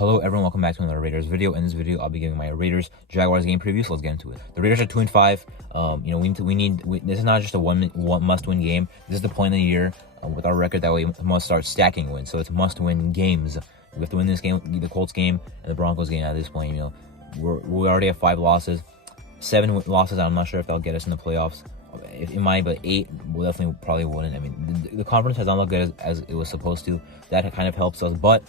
Hello everyone, welcome back to another Raiders video. In this video, I'll be giving my Raiders Jaguars game preview. So let's get into it. The Raiders are 2-5. This is not just a one must-win game. This is the point of the year with our record that we must start stacking wins. So it's must-win games. We have to win this game, the Colts game and the Broncos game. At this point, we already have 5 losses, 7 losses. I'm not sure if they'll get us in the playoffs. It might, but 8 will definitely probably wouldn't. I mean, the conference has not looked good as it was supposed to. That kind of helps us, but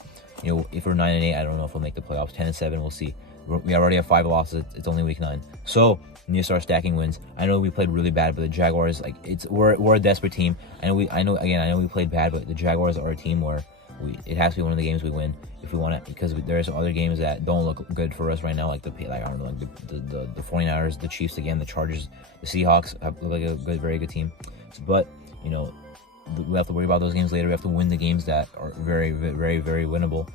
if we're 9-8, I don't know if we'll make the playoffs. 10-7, we'll see. We already have 5 losses. It's only week 9, so we need to start stacking wins. I know we played really bad, but the Jaguars, we're a desperate team. I know we played bad, but the Jaguars are a team where it has to be one of the games we win if we want it, because there's other games that don't look good for us right now, like the 49ers, the Chiefs again, the Chargers, the Seahawks look like a very good team. But we have to worry about those games later. We have to win the games that are very, very, very winnable.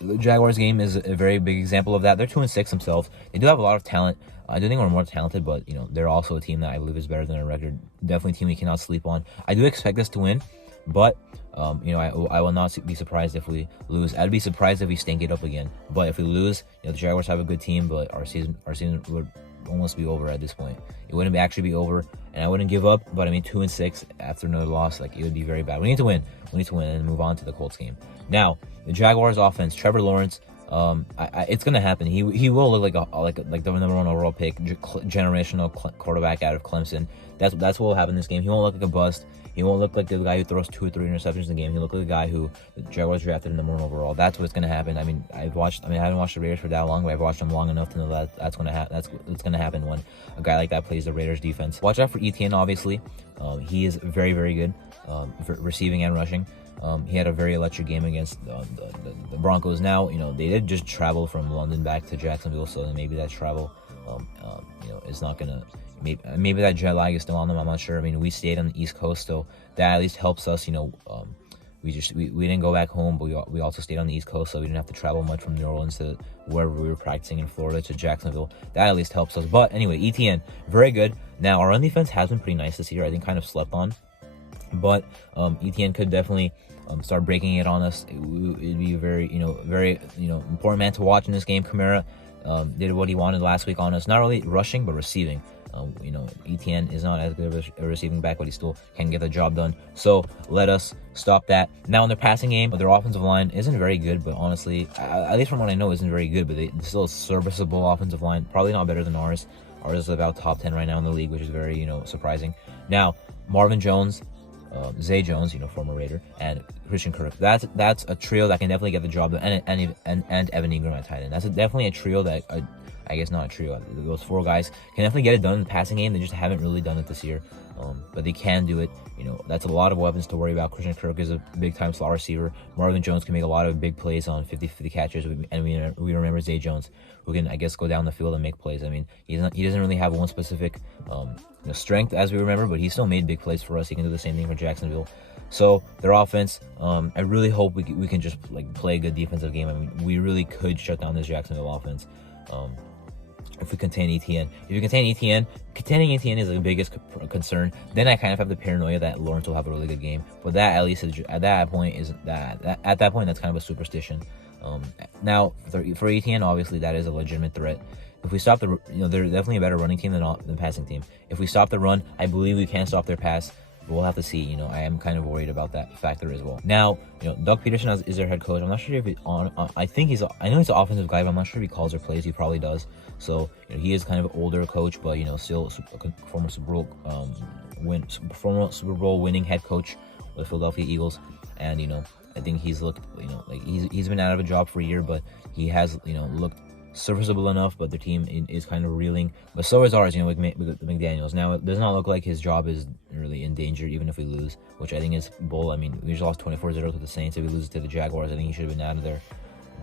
The Jaguars game is a very big example of that. They're 2-6 themselves. They do have a lot of talent. I do think we're more talented, but they're also a team that I believe is better than our record. Definitely a team we cannot sleep on. I do expect us to win, but I will not be surprised if we lose. I'd be surprised if we stink it up again. But if we lose, the Jaguars have a good team, but our season would almost be over at this point. It wouldn't actually be over, and I wouldn't give up. But I mean, 2-6 after another loss, it would be very bad. We need to win. We need to win and move on to the Colts game. Now, the Jaguars offense, Trevor Lawrence. It's gonna happen. He will look like the number 1 overall pick, generational quarterback out of Clemson. That's what will happen in this game. He won't look like a bust. He won't look like the guy who throws 2 or 3 interceptions in the game. He'll look like the guy who the Jaguars drafted in the number 1 overall. That's what's gonna happen. I haven't watched the Raiders for that long, but I've watched them long enough to know that that's gonna happen when a guy like that plays the Raiders defense. Watch out for ETN. Obviously, he is very, very good, for receiving and rushing. He had a very electric game against the Broncos. Now, they did just travel from London back to Jacksonville, so maybe that travel, is not gonna. Maybe that jet lag is still on them. I'm not sure. I mean, we stayed on the East Coast, so that at least helps us. We didn't go back home, but we also stayed on the East Coast, so we didn't have to travel much from New Orleans to wherever we were practicing in Florida to Jacksonville. That at least helps us. But anyway, ETN, very good. Now, our run defense has been pretty nice this year. I think kind of slept on, but ETN could definitely start breaking it on us. It'd be a very important man to watch in this game. Kamara did what he wanted last week on us, not really rushing but receiving. ETN is not as good of a receiving back, but he still can get the job done. So let us stop that. Now in their passing game, their offensive line isn't very good, but honestly, at least from what I know, isn't very good. But they're still a serviceable offensive line. Probably not better than ours. Ours is about top 10 right now in the league, which is very surprising. Now Marvin Jones, Zay Jones, former Raider, and Christian Kirk. That's a trio that can definitely get the job done, and Evan Ingram at tight end. That's definitely a trio that I guess not a trio. Those 4 guys can definitely get it done in the passing game. They just haven't really done it this year, but they can do it. That's a lot of weapons to worry about. Christian Kirk is a big-time slot receiver. Marvin Jones can make a lot of big plays on 50-50 catches, and we remember Zay Jones, who can, I guess, go down the field and make plays. I mean, he doesn't really have one specific strength as we remember, but he still made big plays for us. He can do the same thing for Jacksonville. So their offense, I really hope we can just play a good defensive game. I mean, we really could shut down this Jacksonville offense. If we contain ETN. If you contain ETN, containing ETN is the biggest concern. Then I kind of have the paranoia that Lawrence will have a really good game. But that, at least at that point, that's kind of a superstition. Now for ETN, obviously that is a legitimate threat. If we stop they're definitely a better running team than passing team. If we stop the run, I believe we can stop their pass. But we'll have to see. I am kind of worried about that factor as well. Now, Doug Peterson is their head coach. I'm not sure if he's on. I know he's an offensive guy, but I'm not sure if he calls their plays. He probably does. So he is kind of an older coach, but still former Super Bowl winning head coach with the Philadelphia Eagles. And I think he's looked he's been out of a job for a year, but he has looked serviceable enough. But the team is kind of reeling, but so is ours, with McDaniels. Now it does not look like his job is really in danger, even if we lose, which I think is bull. I mean, we just lost 24-0 to the Saints. If we lose to the Jaguars, I think he should have been out of there.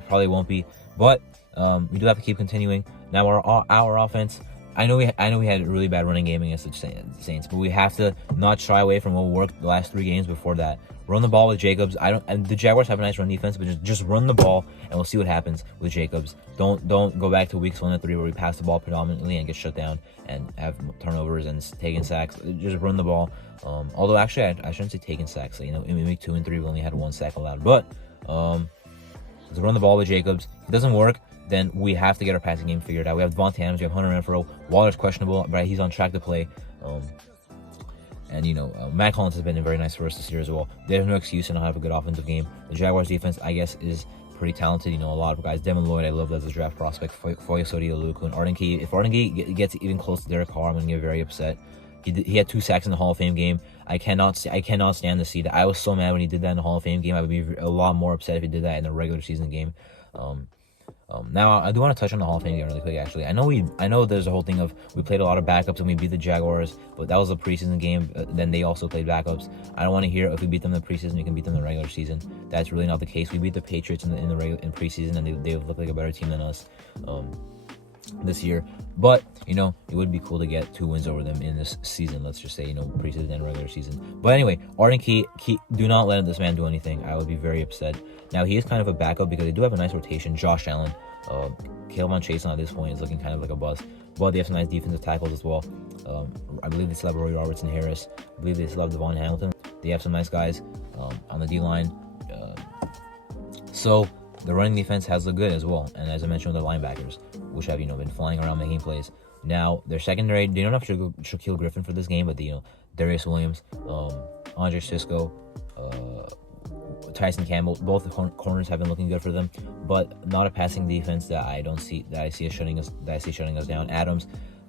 Probably won't be, but we do have to keep continuing. Now our offense, I know we had a really bad running game against the Saints, but we have to not shy away from what worked the last 3 games before that. Run the ball with Jacobs. And the Jaguars have a nice run defense, but just run the ball, and we'll see what happens with Jacobs. Don't go back to weeks 1 and 3 where we pass the ball predominantly and get shut down and have turnovers and taking sacks. Just run the ball. Although actually I shouldn't say taking sacks. In week 2 and 3 we only had 1 sack allowed, but is run the ball with Jacobs. If it doesn't work, then we have to get our passing game figured out. We have Devontae Adams, we have Hunter Renfrow. Waller's questionable, but he's on track to play. And, Matt Collins has been very nice for us this year as well. There's no excuse to not have a good offensive game. The Jaguars defense, I guess, is pretty talented. A lot of guys. Devin Lloyd, I loved as a draft prospect. Foyesodi, Oluku, and Arden Key. If Arden Key gets even close to Derek Carr, I'm going to get very upset. He had 2 sacks in the Hall of Fame game. I cannot stand to see that. I was so mad when he did that in the Hall of Fame game. I would be a lot more upset if he did that in the regular season game. Now I do want to touch on the Hall of Fame game really quick. Actually, I know there's a whole thing of we played a lot of backups and we beat the Jaguars, but that was a preseason game. Then they also played backups. I don't want to hear if we beat them in the preseason, we can beat them in the regular season. That's really not the case. We beat the Patriots in preseason, and they look like a better team than us this year. But it would be cool to get 2 wins over them in this season. Let's just say preseason and regular season. But anyway, Arden Key, do not let this man do anything. I would be very upset. Now he is kind of a backup because they do have a nice rotation. Josh Allen, Caleb Chase at this point is looking kind of like a bust. But they have some nice defensive tackles as well. I believe they still have Roy Robertson Harris. I believe they still have Devon Hamilton. They have some nice guys on the D line. So the running defense has looked good as well. And as I mentioned, with the linebackers, which have been flying around making plays. Now their secondary, they don't have Shaquille Griffin for this game, but Darius Williams, Andre Sisco, Tyson Campbell, both the corners have been looking good for them, but not a passing defense that I see shutting us down. Adams,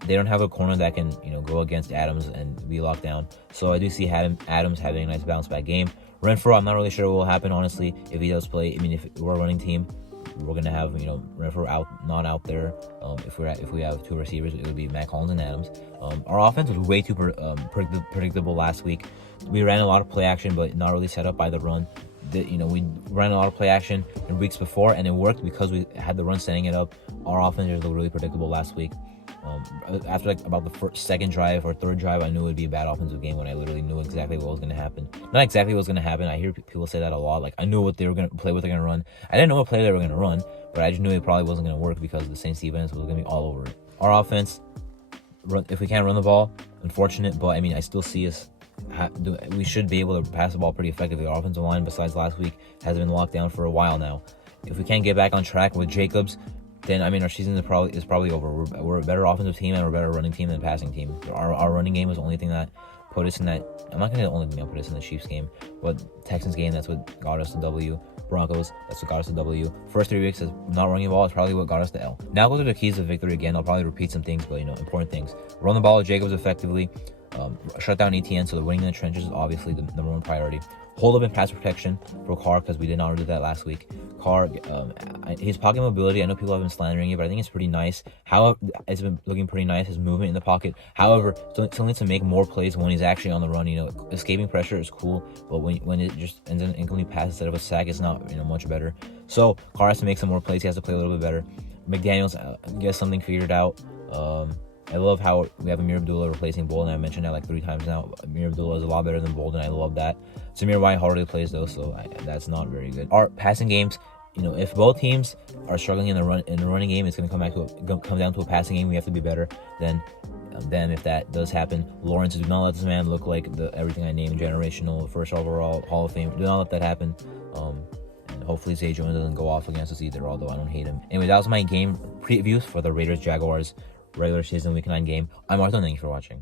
they don't have a corner that can go against Adams and be locked down. So I do see Adams having a nice bounce back game. Renfrow, I'm not really sure what will happen honestly if he does play. I mean, if we're a running team, we're gonna have Renfrow not out there. If we have 2 receivers, it would be Matt Collins and Adams. Our offense was way too predictable last week. We ran a lot of play action, but not really set up by the run. We ran a lot of play action in weeks before, and it worked because we had the run setting it up. Our offense was really predictable last week. After about the second drive or third drive, I knew it would be a bad offensive game when I literally knew exactly what was going to happen. Not exactly what was going to happen. I hear people say that a lot. Like, I knew what they were going to play, what they're going to run. I didn't know what play they were going to run, but I just knew it probably wasn't going to work because the Saints defense was going to be all over it. Our offense, if we can't run the ball, unfortunate, but I mean, I still see us. We should be able to pass the ball pretty effectively. Our offensive line, besides last week, has been locked down for a while now. If we can't get back on track with Jacobs, then our season is probably over. We're a better offensive team and we're a better running team than passing team. Our running game was the only thing that put us in that. I'm not gonna say the only thing that put us in the Chiefs game, but Texans game, that's what got us the W. Broncos, that's what got us the W. First 3 weeks of not running the ball is probably what got us the L. Now go to the keys of victory again. I'll probably repeat some things, but important things. Run the ball with Jacobs effectively. Shut down ETN, so the winning in the trenches is obviously the number 1 priority. Hold up in pass protection for Carr, because we did not do that last week. Carr, his pocket mobility, I know people have been slandering it, but I think it's pretty nice. It's been looking pretty nice, his movement in the pocket. However, still needs to make more plays when he's actually on the run. Escaping pressure is cool, but when it just ends in an incomplete pass instead of a sack, it's not much better. So Carr has to make some more plays. He has to play a little bit better. McDaniels gets something figured out. I love how we have Amir Abdullah replacing Bolden. I've mentioned that like 3 times now. Amir Abdullah is a lot better than Bolden. I love that. Samir White hardly plays though, so that's not very good. Our passing games, if both teams are struggling in the running game, it's going to come down to a passing game. We have to be better than them if that does happen. Lawrence, do not let this man look like everything I named: generational, first overall, Hall of Fame. Do not let that happen. And hopefully Zay Jones doesn't go off against us either, although I don't hate him. Anyway, that was my game previews for the Raiders Jaguars regular season week 9 game. I'm Arthur, thank you for watching.